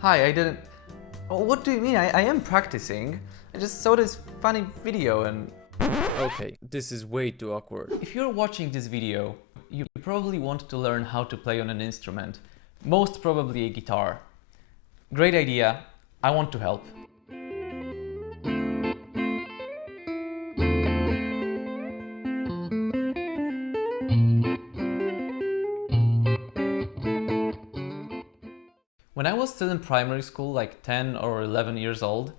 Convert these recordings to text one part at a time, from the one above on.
Hi, I didn't... Oh, what do you mean? I am practicing. I just saw this funny video and... Okay, this is way too awkward. If you're watching this video, you probably want to learn how to play on an instrument. Most probably a guitar. Great idea. I want to help. When I was still in primary school, like 10 or 11 years old,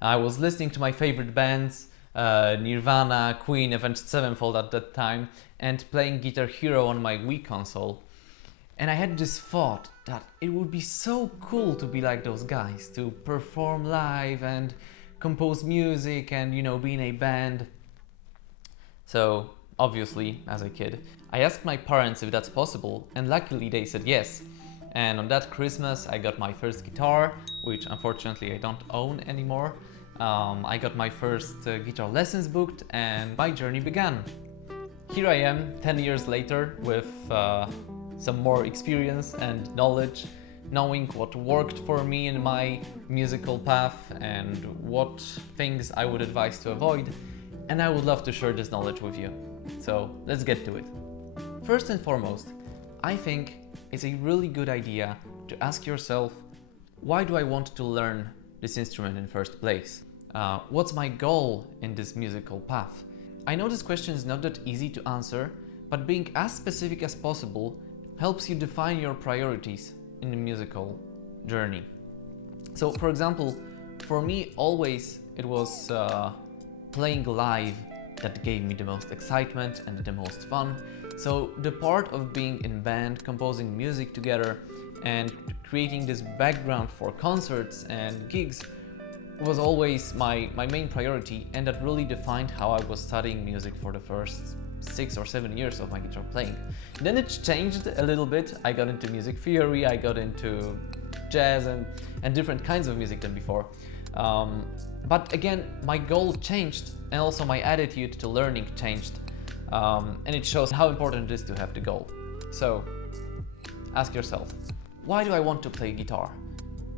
I was listening to my favorite bands, Nirvana, Queen, Avenged Sevenfold at that time, and playing Guitar Hero on my Wii console. And I had this thought that it would be so cool to be like those guys, to perform live and compose music and, be in a band. So, obviously, as a kid, I asked my parents if that's possible, and luckily they said yes. And on that Christmas, I got my first guitar, which unfortunately I don't own anymore. I got my first guitar lessons booked, and my journey began. Here I am, 10 years later, with some more experience and knowledge, knowing what worked for me in my musical path and what things I would advise to avoid, and I would love to share this knowledge with you. So let's get to it. First and foremost, I think it's a really good idea to ask yourself, why do I want to learn this instrument in first place? What's my goal in this musical path? I know this question is not that easy to answer, but being as specific as possible helps you define your priorities in the musical journey. So, for example, for me always it was playing live that gave me the most excitement and the most fun. So the part of being in band, composing music together and creating this background for concerts and gigs was always my main priority, and that really defined how I was studying music for the first 6 or 7 years of my guitar playing. Then it changed a little bit. I got into music theory, I got into jazz and different kinds of music than before. But again, my goal changed, and also my attitude to learning changed. And it shows how important it is to have the goal. So, ask yourself, why do I want to play guitar?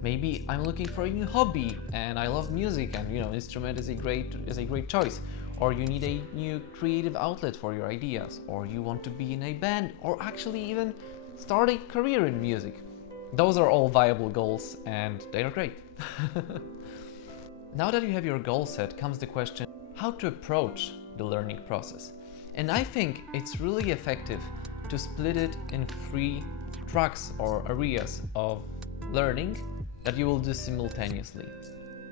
Maybe I'm looking for a new hobby and I love music, and instrument is a great choice. Or you need a new creative outlet for your ideas, or you want to be in a band, or actually even start a career in music. Those are all viable goals and they are great. Now that you have your goal set, comes the question, how to approach the learning process. And I think it's really effective to split it in 3 tracks or areas of learning that you will do simultaneously.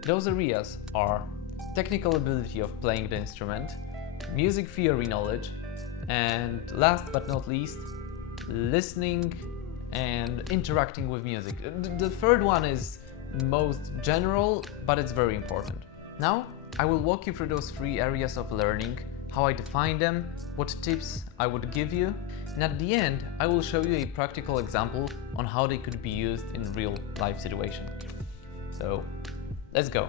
Those areas are technical ability of playing the instrument, music theory knowledge, and last but not least, listening and interacting with music. The third one is most general, but it's very important. Now, I will walk you through those 3 areas of learning, how I define them, what tips I would give you, and at the end, I will show you a practical example on how they could be used in real life situation. So, let's go.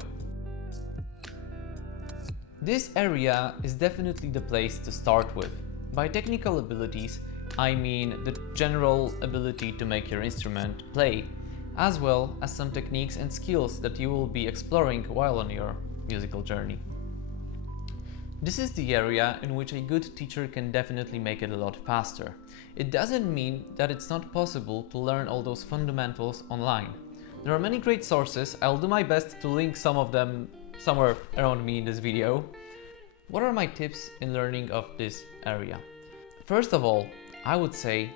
This area is definitely the place to start with. By technical abilities, I mean the general ability to make your instrument play, as well as some techniques and skills that you will be exploring while on your musical journey. This is the area in which a good teacher can definitely make it a lot faster. It doesn't mean that it's not possible to learn all those fundamentals online. There are many great sources. I'll do my best to link some of them somewhere around me in this video. What are my tips in learning of this area? First of all, I would say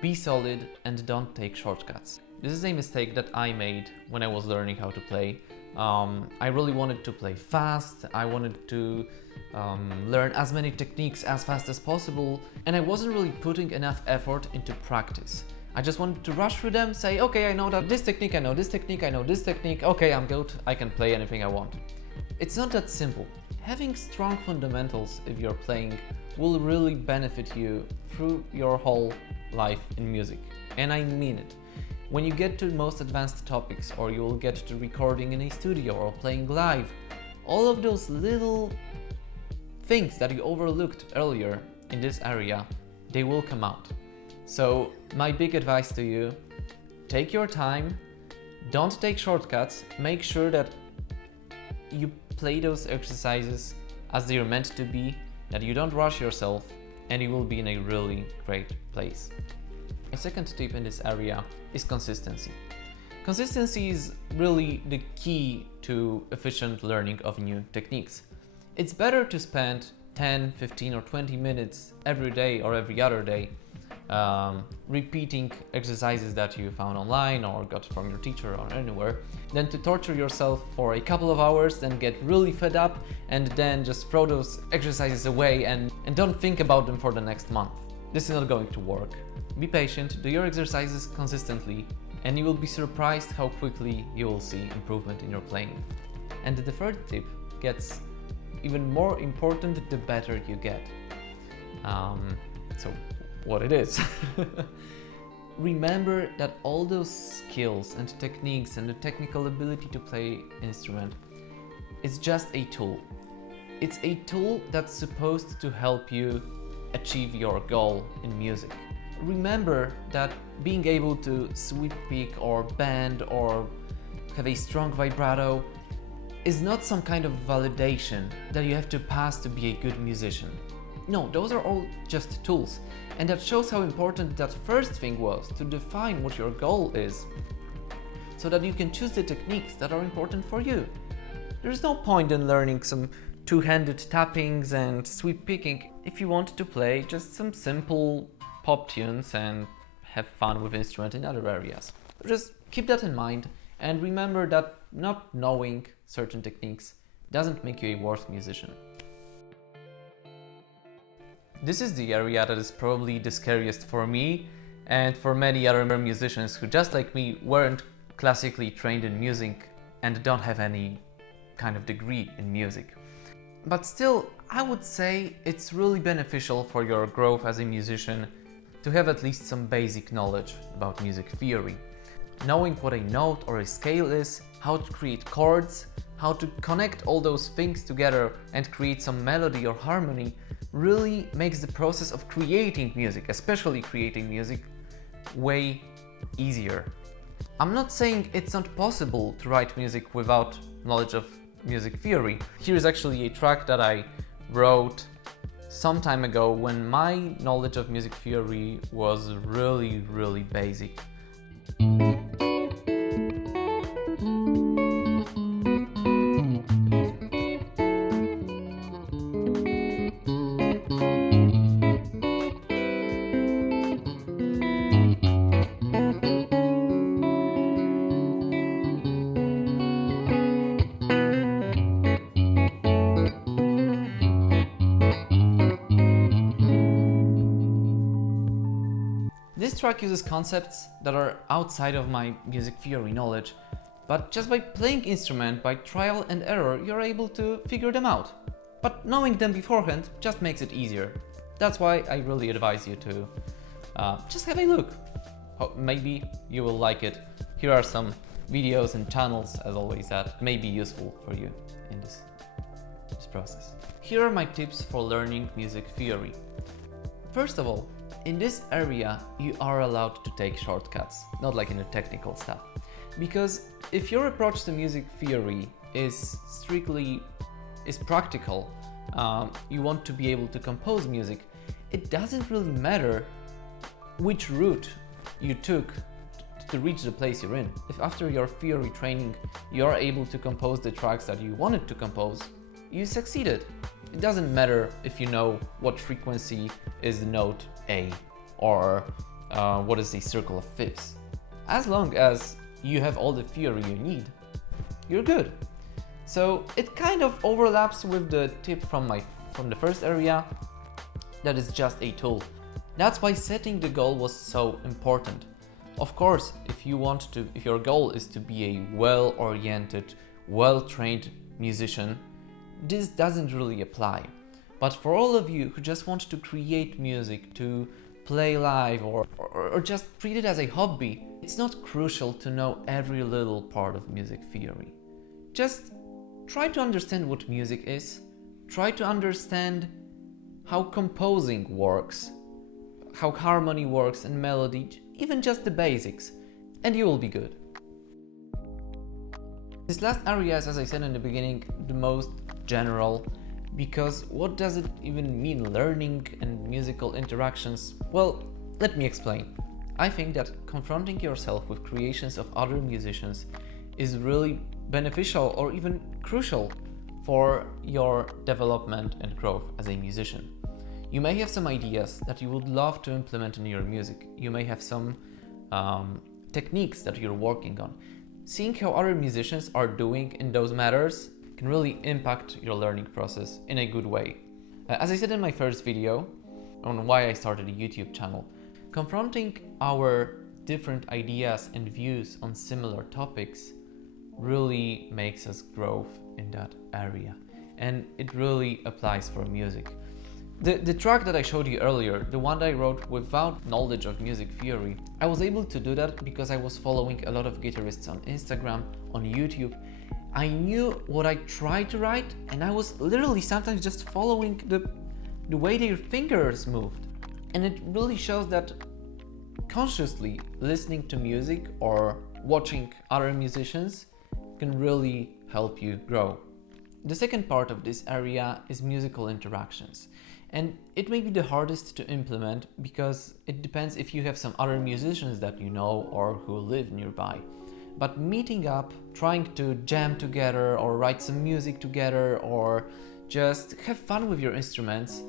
be solid and don't take shortcuts. This is a mistake that I made when I was learning how to play. I really wanted to play fast, I wanted to learn as many techniques as fast as possible, and I wasn't really putting enough effort into practice. I just wanted to rush through them, say, okay, I know that this technique, I know this technique, I know this technique, okay, I'm good, I can play anything I want. It's not that simple. Having strong fundamentals if you're playing will really benefit you through your whole life in music, and I mean it. When you get to most advanced topics, or you will get to recording in a studio or playing live, all of those little things that you overlooked earlier in this area, they will come out. So my big advice to you, take your time, don't take shortcuts, make sure that you play those exercises as they are meant to be, that you don't rush yourself, and you will be in a really great place. My second tip in this area is consistency. Consistency is really the key to efficient learning of new techniques. It's better to spend 10, 15 or 20 minutes every day or every other day repeating exercises that you found online or got from your teacher or anywhere, than to torture yourself for a couple of hours, then get really fed up and then just throw those exercises away and don't think about them for the next month. This is not going to work. Be patient, do your exercises consistently, and you will be surprised how quickly you will see improvement in your playing. And the third tip gets even more important the better you get. So what it is. Remember that all those skills and techniques and the technical ability to play instrument is just a tool. It's a tool that's supposed to help you achieve your goal in music. Remember that being able to sweep pick or bend or have a strong vibrato is not some kind of validation that you have to pass to be a good musician. No, those are all just tools. And that shows how important that first thing was, to define what your goal is, so that you can choose the techniques that are important for you. There's no point in learning some two-handed tappings and sweep picking if you want to play just some simple pop tunes and have fun with instrument in other areas. Just keep that in mind and remember that not knowing certain techniques doesn't make you a worse musician. This is the area that is probably the scariest for me and for many other musicians who, just like me, weren't classically trained in music and don't have any kind of degree in music. But still, I would say it's really beneficial for your growth as a musician to have at least some basic knowledge about music theory. Knowing what a note or a scale is, how to create chords, how to connect all those things together and create some melody or harmony really makes the process of creating music, especially creating music, way easier. I'm not saying it's not possible to write music without knowledge of music theory. Here's actually a track that I wrote some time ago when my knowledge of music theory was really basic. This track uses concepts that are outside of my music theory knowledge, but just by playing instrument, by trial and error, you're able to figure them out. But knowing them beforehand just makes it easier. That's why I really advise you to just have a look. Maybe you will like it. Here are some videos and channels, as always, that may be useful for you in this process. Here are my tips for learning music theory. First of all, in this area, you are allowed to take shortcuts, not like in the technical stuff. Because if your approach to music theory is practical, you want to be able to compose music, it doesn't really matter which route you took to reach the place you're in. If after your theory training, you're able to compose the tracks that you wanted to compose, you succeeded. It doesn't matter if you know what frequency is the note A or what is a circle of fifths. As long as you have all the theory you need, you're good. So it kind of overlaps with the tip from the first area, that is just a tool. That's why setting the goal was so important. Of course, if your goal is to be a well-oriented, well-trained musician, this doesn't really apply. But for all of you who just want to create music, to play live or just treat it as a hobby, it's not crucial to know every little part of music theory. Just try to understand what music is, try to understand how composing works, how harmony works and melody, even just the basics, and you will be good. This last area is, as I said in the beginning, the most general, because what does it even mean, learning and musical interactions? Well, let me explain. I think that confronting yourself with creations of other musicians is really beneficial or even crucial for your development and growth as a musician. You may have some ideas that you would love to implement in your music. You may have some techniques that you're working on. Seeing how other musicians are doing in those matters can really impact your learning process in a good way. As I said in my first video on why I started a YouTube channel, confronting our different ideas and views on similar topics really makes us grow in that area, and it really applies for music. The track that I showed you earlier, the one that I wrote without knowledge of music theory, I was able to do that because I was following a lot of guitarists on Instagram, on YouTube. I knew what I tried to write, and I was literally sometimes just following the way their fingers moved. And it really shows that consciously listening to music or watching other musicians can really help you grow. The second part of this area is musical interactions. And it may be the hardest to implement because it depends if you have some other musicians that you know or who live nearby. But meeting up, trying to jam together or write some music together or just have fun with your instruments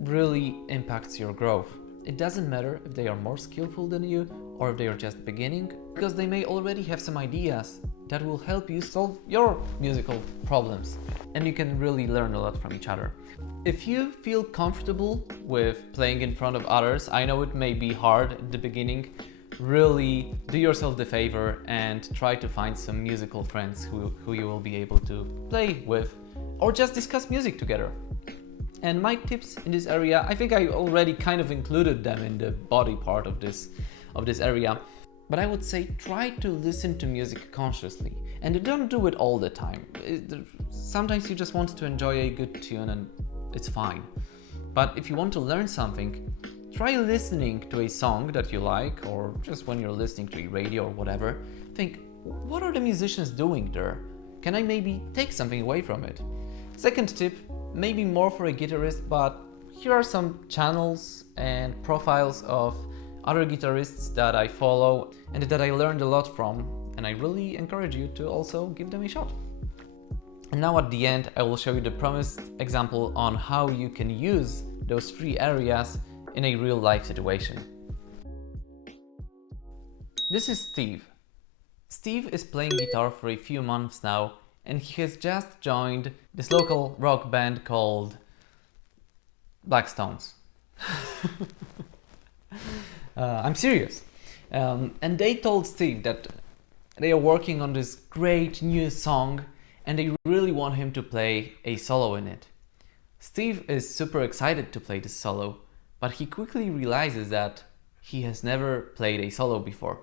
really impacts your growth. It doesn't matter if they are more skillful than you or if they are just beginning, because they may already have some ideas that will help you solve your musical problems, and you can really learn a lot from each other. If you feel comfortable with playing in front of others, I know it may be hard at the beginning, really do yourself the favor and try to find some musical friends who you will be able to play with or just discuss music together. And my tips in this area, I think I already kind of included them in the body part of this area. But I would say try to listen to music consciously, and don't do it all the time. Sometimes you just want to enjoy a good tune and it's fine. But if you want to learn something, try listening to a song that you like, or just when you're listening to a radio or whatever, think, what are the musicians doing there? Can I maybe take something away from it? Second tip, maybe more for a guitarist, but here are some channels and profiles of other guitarists that I follow and that I learned a lot from, and I really encourage you to also give them a shot. And now at the end, I will show you the promised example on how you can use those three areas in a real life situation. This is Steve. Steve is playing guitar for a few months now, and he has just joined this local rock band called Black Stones. I'm serious. And they told Steve that they are working on this great new song and they really want him to play a solo in it. Steve is super excited to play this solo, but he quickly realizes that he has never played a solo before.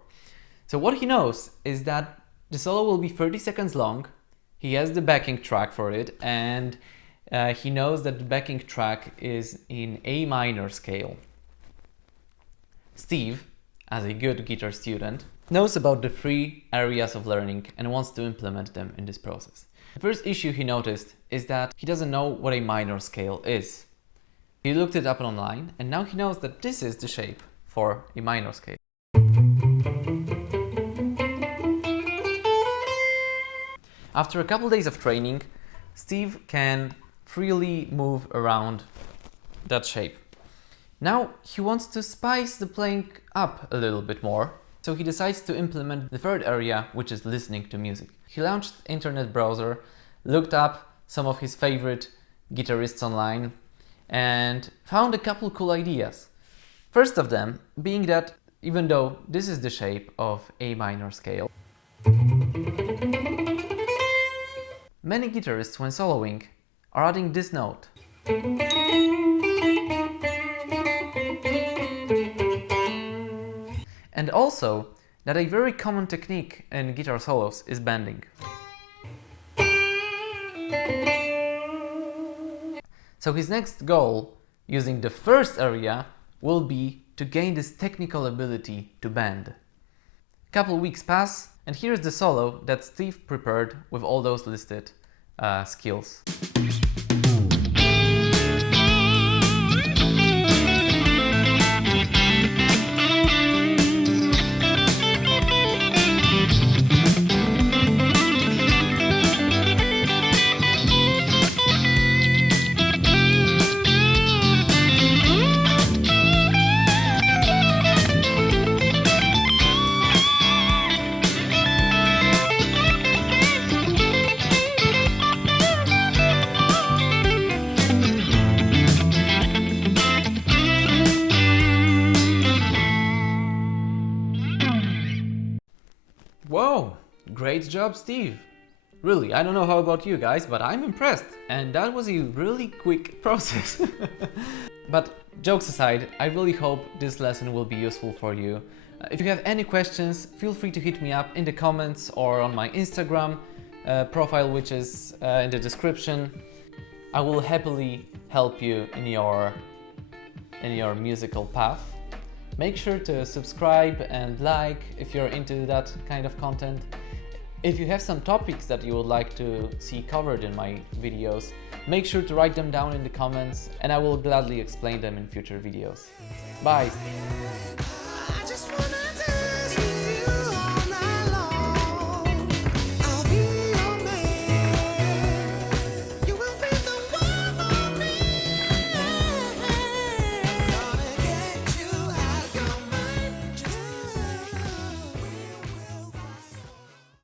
So what he knows is that the solo will be 30 seconds long. He has the backing track for it, and he knows that the backing track is in A minor scale. Steve, as a good guitar student, knows about the three areas of learning and wants to implement them in this process. The first issue he noticed is that he doesn't know what a minor scale is. He looked it up online, and now he knows that this is the shape for a minor scale. After a couple days of training, Steve can freely move around that shape. Now he wants to spice the playing up a little bit more, so he decides to implement the third area, which is listening to music. He launched the internet browser, looked up some of his favorite guitarists online, and found a couple cool ideas. First of them being that even though this is the shape of A minor scale, many guitarists, when soloing, are adding this note. And also that a very common technique in guitar solos is bending. So his next goal, using the first area, will be to gain this technical ability to bend. Couple weeks pass, and here's the solo that Steve prepared with all those listed skills. Whoa, great job, Steve. Really, I don't know how about you guys, but I'm impressed. And that was a really quick process. But jokes aside, I really hope this lesson will be useful for you. If you have any questions, feel free to hit me up in the comments or on my Instagram profile, which is in the description. I will happily help you in your musical path. Make sure to subscribe and like if you're into that kind of content. If you have some topics that you would like to see covered in my videos, make sure to write them down in the comments and I will gladly explain them in future videos. Bye!